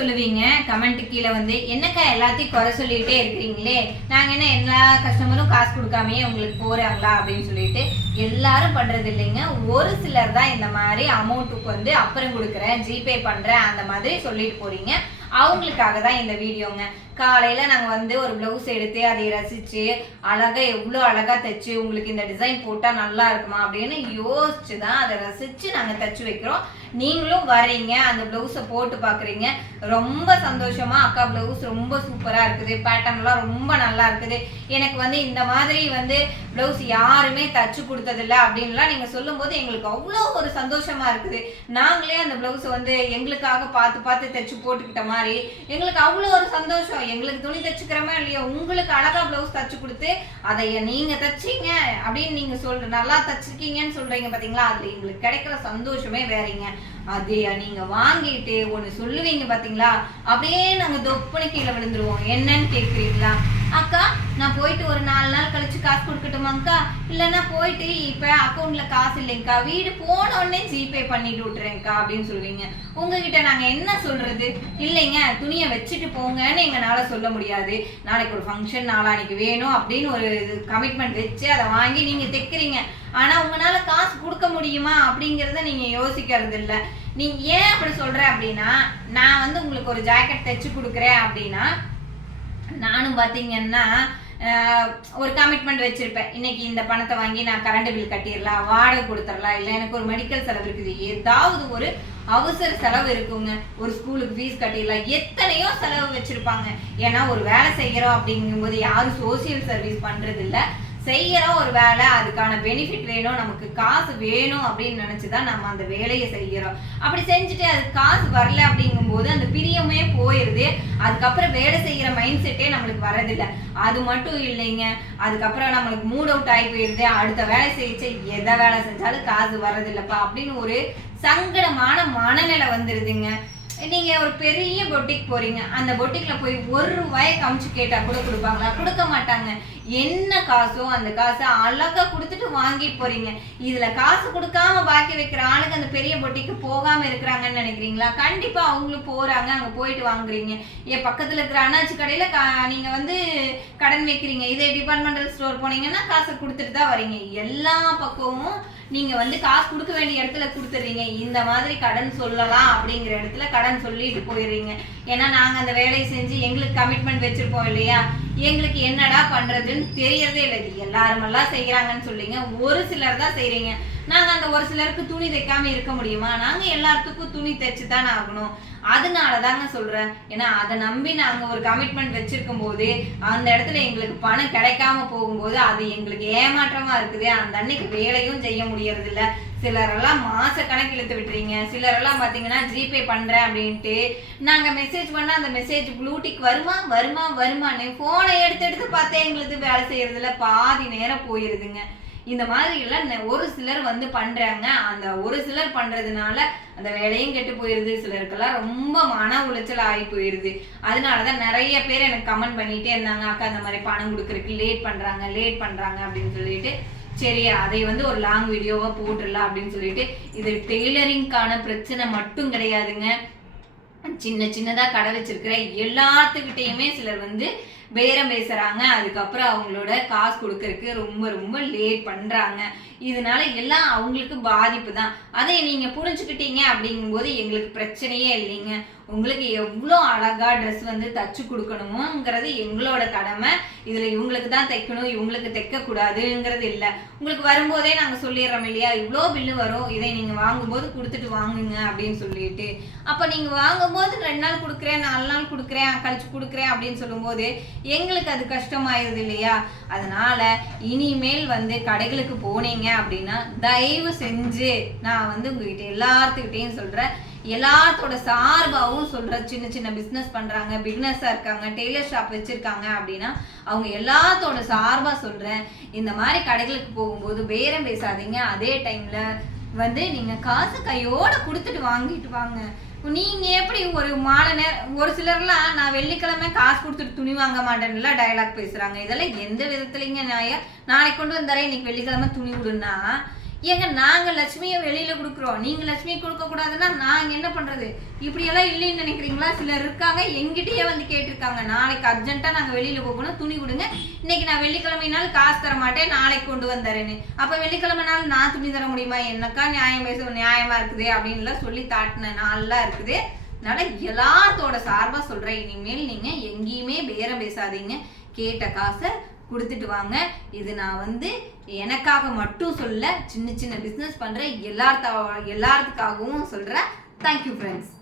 சொல்லுவீங்க? கமெண்ட் கீழே வந்து என்னக்கா எல்லாத்தையும் குறை சொல்லிட்டே இருக்கிறீங்களே? நாங்கள் என்ன எல்லா கஸ்டமரும் காசு கொடுக்காமையே உங்களுக்கு போகிறாங்களா அப்படின்னு சொல்லிட்டு எல்லாரும் பண்ணுறது இல்லைங்க. ஒரு சிலர் தான் இந்த மாதிரி அமௌண்ட்டுக்கு வந்து அப்புறம் கொடுக்குறேன் ஜிபே பண்ணுறேன் அந்த மாதிரி சொல்லிட்டு போறீங்க. அவங்களுக்காக தான் இந்த வீடியோங்க. காலையில் நாங்கள் வந்து ஒரு ப்ளவுஸ் எடுத்து அதை ரசித்து அழகாக எவ்வளோ அழகாக தைச்சு உங்களுக்கு இந்த டிசைன் போட்டால் நல்லா இருக்குமா அப்படின்னு யோசிச்சு தான் அதை ரசித்து நாங்கள் தைச்சு வைக்கிறோம். நீங்களும் வர்றீங்க அந்த பிளவுஸை போட்டு பார்க்குறீங்க ரொம்ப சந்தோஷமா அக்கா பிளவுஸ் ரொம்ப சூப்பராக இருக்குது. பேட்டர்ன்லாம் ரொம்ப நல்லா இருக்குது. எனக்கு வந்து இந்த மாதிரி வந்து பிளவுஸ் யாருமே தச்சு கொடுத்ததில்ல அப்படின்லாம் நீங்கள் சொல்லும்போது எங்களுக்கு அவ்வளோ ஒரு சந்தோஷமா இருக்குது. நாங்களே அந்த ப்ளவுஸை வந்து எங்களுக்காக பார்த்து பார்த்து தைச்சு போட்டுக்கிட்ட மாதிரி எங்களுக்கு அவ்வளோ ஒரு சந்தோஷம். எங்களுக்கு துணி தைச்சுக்கிறோமே இல்லையோ உங்களுக்கு அழகாக பிளவுஸ் தச்சு கொடுத்து அதை நீங்கள் தைச்சீங்க அப்படின்னு நீங்கள் சொல்ற நல்லா தச்சிருக்கீங்கன்னு சொல்றீங்க பார்த்தீங்களா அதில் எங்களுக்கு கிடைக்கிற சந்தோஷமே வேறீங்க. அதையா நீங்க வாங்கிட்டு ஒண்ணு சொல்லுவீங்க பாத்தீங்களா? அப்படியே நாங்க தொப்புனு கீழே விழுந்துருவோம். என்னன்னு கேக்குறீங்களா? அக்கா நான் போயிட்டு ஒரு நாலு நாள் கழிச்சு காசு கொடுக்கட்டுமாங்க்கா இல்லைன்னா போயிட்டு இப்போ அக்கௌண்ட்ல காசு இல்லைங்கக்கா வீடு போன உடனே ஜிபே பண்ணிட்டு விட்டுறேங்க்கா அப்படின்னு சொல்லுவீங்க. உங்ககிட்ட நாங்க என்ன சொல்றது? இல்லைங்க துணியை வச்சுட்டு போங்கன்னு எங்களால சொல்ல முடியாது. நாளைக்கு ஒரு ஃபங்க்ஷன் நாளானைக்கு வேணும் அப்படின்னு ஒரு கமிட்மெண்ட் வச்சு அதை வாங்கி நீங்க தைக்கிறீங்க. ஆனா உங்களால காசு கொடுக்க முடியுமா அப்படிங்கிறத நீங்க யோசிக்கிறது இல்லை. நீங்க ஏன் அப்படி சொல்ற அப்படின்னா நான் வந்து உங்களுக்கு ஒரு ஜாக்கெட் தைச்சு கொடுக்குறேன் அப்படின்னா நானும் பார்த்தீங்கன்னா ஒரு கமிட்மெண்ட் வச்சிருப்பேன். இன்னைக்கு இந்த பணத்தை வாங்கி நான் கரண்ட் பில் கட்டிடலாம் வாடகை கொடுத்துடலாம் இல்லை எனக்கு ஒரு மெடிக்கல் செலவு இருக்குது. ஏதாவது ஒரு அவசர செலவு இருக்குங்க. ஒரு ஸ்கூலுக்கு ஃபீஸ் கட்டிடலாம். எத்தனையோ செலவு வச்சிருப்பாங்க. ஏன்னா ஒரு வேலை செய்கிறோம் அப்படிங்கும்போது யாரும் சோசியல் சர்வீஸ் பண்றது செய்கிற ஒரு வேலை அதுக்கான பெனிஃபிட் வேணும் நமக்கு காசு வேணும் அப்படின்னு நினைச்சுதான் நம்ம அந்த வேலையை செய்கிறோம் அப்படி செஞ்சுட்டு அது காசு வரல அப்படிங்கும்போது அந்த பிரியமே போயிடுது அதுக்கப்புறம் வேலை செய்கிற மைண்ட் செட்டே நம்மளுக்கு வரதில்லை அது மட்டும் இல்லைங்க. அதுக்கப்புறம் நம்மளுக்கு மூட் அவுட் ஆகி போயிடுது அடுத்த வேலை செய்ய எதை வேலை செஞ்சாலும் காசு வர்றதில்லப்பா அப்படின்னு ஒரு சங்கடமான மனநிலை வந்துடுதுங்க நீங்க ஒரு பெரிய பொட்டிக் போறீங்க. அந்த பொட்டிக்ல போய் ஒரு ரூபாயை கமிச்சு கேட்டா கூட கொடுப்பாங்களா? கொடுக்க மாட்டாங்க. என்ன காசோ அந்த காசை அழகா கொடுத்துட்டு வாங்கிட்டு போறீங்க. இதுல காசு கொடுக்காம பாக்கி வைக்கிற ஆளுங்க அந்த பெரிய பொட்டிக்கு போகாம இருக்கிறாங்கன்னு நினைக்கிறீங்களா? கண்டிப்பா அவங்களும் போறாங்க. அங்க போயிட்டு வாங்குறீங்க. என் பக்கத்துல இருக்கிற அண்ணாச்சி கடையில கா- நீங்க வந்து கடன் வைக்கிறீங்க இதே டிபார்ட்மெண்டல் ஸ்டோர் போனீங்கன்னா காசை கொடுத்துட்டு தான் வரீங்க. எல்லா பக்கமும் நீங்க வந்து காசு கொடுக்க வேண்டிய இடத்துல கொடுத்துறீங்க இந்த மாதிரி கடன் சொல்லலாம் அப்படிங்கிற இடத்துல கடன் சொல்லிட்டு போயிடுறீங்க. ஏன்னா நாங்க அந்த வேலையை செஞ்சு எங்களுக்கு கமிட்மெண்ட் வச்சிருப்போம் இல்லையா? எங்களுக்கு என்னடா பண்றதுன்னு தெரியறதே இல்லை. இது எல்லாருமெல்லாம் செய்யறாங்கன்னு சொல்லிங்க. ஒரு சிலர் தான் செய்யறீங்க நாங்க அந்த ஒரு சிலருக்கு துணி தைக்காம இருக்க முடியுமா? நாங்க எல்லாத்துக்கும் துணி தைச்சு தானே ஆகணும். அதனால தாங்க சொல்றேன். ஏன்னா அதை நம்பி நாங்க ஒரு கமிட்மெண்ட் வச்சிருக்கும் போது அந்த இடத்துல எங்களுக்கு பணம் கிடைக்காம போகும்போது அது எங்களுக்கு ஏமாற்றமா இருக்குது. அந்த அன்னைக்கு வேலையும் செய்ய முடியறது இல்ல சிலரெல்லாம் மாச கணக்கு இழுத்து விட்டுறீங்க. சிலரெல்லாம் பாத்தீங்கன்னா ஜிபே பண்றேன் அப்படின்ட்டு நாங்க மெசேஜ் பண்ணா அந்த மெசேஜ் ப்ளூடிக் வருமா? வருமா? வருமான்னு போனை எடுத்து எடுத்து பார்த்தே எங்களுக்கு வேலை செய்யறதுல பாதி நேரம் போயிருதுங்க. இந்த மாதிரி எல்லாம் நெ- ஒரு சிலர் வந்து பண்ணுறாங்க அந்த ஒரு சிலர் பண்ணுறதுனால அந்த வேலையும் கெட்டு போயிடுது சிலருக்கெல்லாம் ரொம்ப மன உளைச்சல் ஆகி போயிடுது அதனால தான் நிறைய பேர் எனக்கு கமெண்ட் பண்ணிகிட்டே இருந்தாங்க. அக்கா இந்த மாதிரி பணம் கொடுக்குறதுக்கு லேட் பண்ணுறாங்க லேட் பண்ணுறாங்க அப்படின்னு சொல்லிட்டு. சரி அதை வந்து ஒரு லாங் வீடியோவாக போட்டுடலாம் அப்படின்னு சொல்லிட்டு. இது டெய்லரிங்கான பிரச்சனை மட்டும் கிடையாதுங்க. சின்ன சின்னதாக கடை வச்சிருக்கிற எல்லாத்துக்கிட்டையுமே சிலர் வந்து பேரம் பேசுகிறாங்க அதுக்கப்புறம் அவங்களோட காசு கொடுக்கறதுக்கு ரொம்ப ரொம்ப லேட் பண்ணுறாங்க இதனால எல்லாம் அவங்களுக்கு பாதிப்பு தான். அதை நீங்கள் புரிஞ்சுக்கிட்டீங்க அப்படிங்கும்போது எங்களுக்கு பிரச்சனையே இல்லைங்க. உங்களுக்கு எவ்வளோ அழகாக ட்ரெஸ் வந்து தச்சு கொடுக்கணுமோங்கிறது எங்களோட கடமை. இதில் இவங்களுக்கு தான் தைக்கணும் இவங்களுக்கு தைக்கக்கூடாதுங்கிறது இல்லை. உங்களுக்கு வரும்போதே நாங்கள் சொல்லிடுறோம் இல்லையா? இவ்வளோ பில்லு வரும் இதை நீங்கள் வாங்கும்போது கொடுத்துட்டு வாங்குங்க அப்படின்னு சொல்லிட்டு. அப்போ நீங்கள் வாங்கும்போது ரெண்டு நாள் கொடுக்குறேன் நாலு நாள் கொடுக்குறேன் கழிச்சு கொடுக்குறேன் அப்படின்னு சொல்லும்போது எங்களுக்கு அது கஷ்டமாயிருது இல்லையா? அதனால இனிமேல் வந்து கடைகளுக்கு போனீங்க அப்படின்னா தயவு செஞ்சு நான் வந்து உங்ககிட்ட எல்லாத்துக்கிட்டையும் சொல்றேன். எல்லாத்தோட சார்பாகவும் சொல்ற சின்ன சின்ன பிஸ்னஸ் பண்றாங்க பிக்னஸாக இருக்காங்க டெய்லர் ஷாப் வச்சிருக்காங்க அப்படின்னா அவங்க எல்லாத்தோட சார்பா சொல்றேன். இந்த மாதிரி கடைகளுக்கு போகும்போது பேரம் பேசாதீங்க. அதே டைம்ல வந்து நீங்க காசு கையோட கொடுத்துட்டு வாங்கிட்டு வாங்க. நீங்க எப்படி ஒரு மாலை நேரம் ஒரு சிலர்லாம் நான் வெள்ளிக்கிழமை காசு கொடுத்துட்டு துணி வாங்க மாட்டேன்ல டயலாக் பேசுறாங்க. இதெல்லாம் எந்த விதத்துலங்க நியாயம் நாளைக்கு கொண்டு வந்தாரே இன்னைக்கு வெள்ளிக்கிழமை துணி விடுன்னா ஏங்க நாங்கள் லட்சுமியை வெளியில் கொடுக்குறோம். நீங்கள் லட்சுமி கொடுக்கக்கூடாதுன்னா நாங்கள் என்ன பண்ணுறது இப்படியெல்லாம் இல்லைன்னு நினைக்கிறீங்களா? சிலர் இருக்காங்க எங்கிட்டயே வந்து கேட்டிருக்காங்க. நாளைக்கு அர்ஜென்ட்டாக நாங்கள் வெளியில் போகணும். துணி கொடுங்க. இன்னைக்கு நான் வெள்ளிக்கிழமைனாலும் காசு தர மாட்டேன் நாளைக்கு கொண்டு வந்தரேன்னு அப்போ வெள்ளிக்கிழமை நான் துணி தர முடியுமா? என்னக்கா நியாயம் பேச நியாயமாக இருக்குது அப்படின்லாம் சொல்லி தாட்டின நாள்லாம் இருக்குது. அதனால் எல்லாத்தோட சார்பாக சொல்கிறேன் இனிமேல் நீங்கள் எங்கேயுமே பேரம் பேசாதீங்க. கேட்ட காசை கொடுத்துட்டு வாங்க. இது நான் வந்து எனக்காக மட்டும் சொல்ல சின்ன சின்ன பிஸ்னஸ் பண்ணுறேன் எல்லார்த்த எல்லாத்துக்காகவும் சொல்கிறேன் தேங்க்யூ ஃப்ரெண்ட்ஸ்